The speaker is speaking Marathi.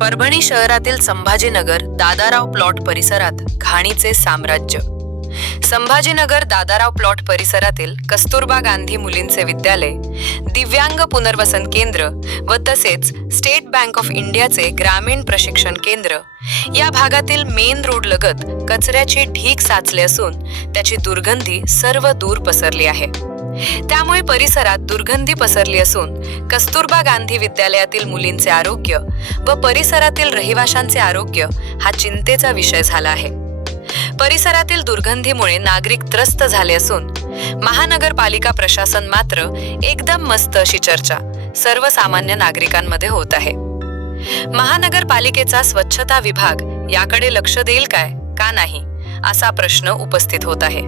परभणी शहरातील संभाजीनगर दादाराव प्लॉट परिसरात घाणीचे साम्राज्य. संभाजीनगर दादाराव प्लॉट परिसरातील कस्तुरबा गांधी मुलींचे विद्यालय, दिव्यांग पुनर्वसन केंद्र व तसेच स्टेट बँक ऑफ इंडियाचे ग्रामीण प्रशिक्षण केंद्र या भागातील मेन रोड लगत कचऱ्याची ढीग साचले असून त्याची दुर्गंधी सर्व दूर पसरली आहे. त्यामुळे परिसरात दुर्गंधी पसरली असून कस्तुरबा गांधी विद्यालयातील मुलींचे आरोग्य व परिसरातील रहिवाशांचे आरोग्य हा चिंतेचा विषय झाला आहे. परिसरातील दुर्गंधीमुळे नागरिक त्रस्त झाले असून महानगरपालिका प्रशासन मात्र एकदम मस्त अशी चर्चा सर्वसामान्य नागरिकांमध्ये होत आहे. महानगरपालिकेचा स्वच्छता विभाग याकडे लक्ष देईल काय का नाही असा प्रश्न उपस्थित होत आहे.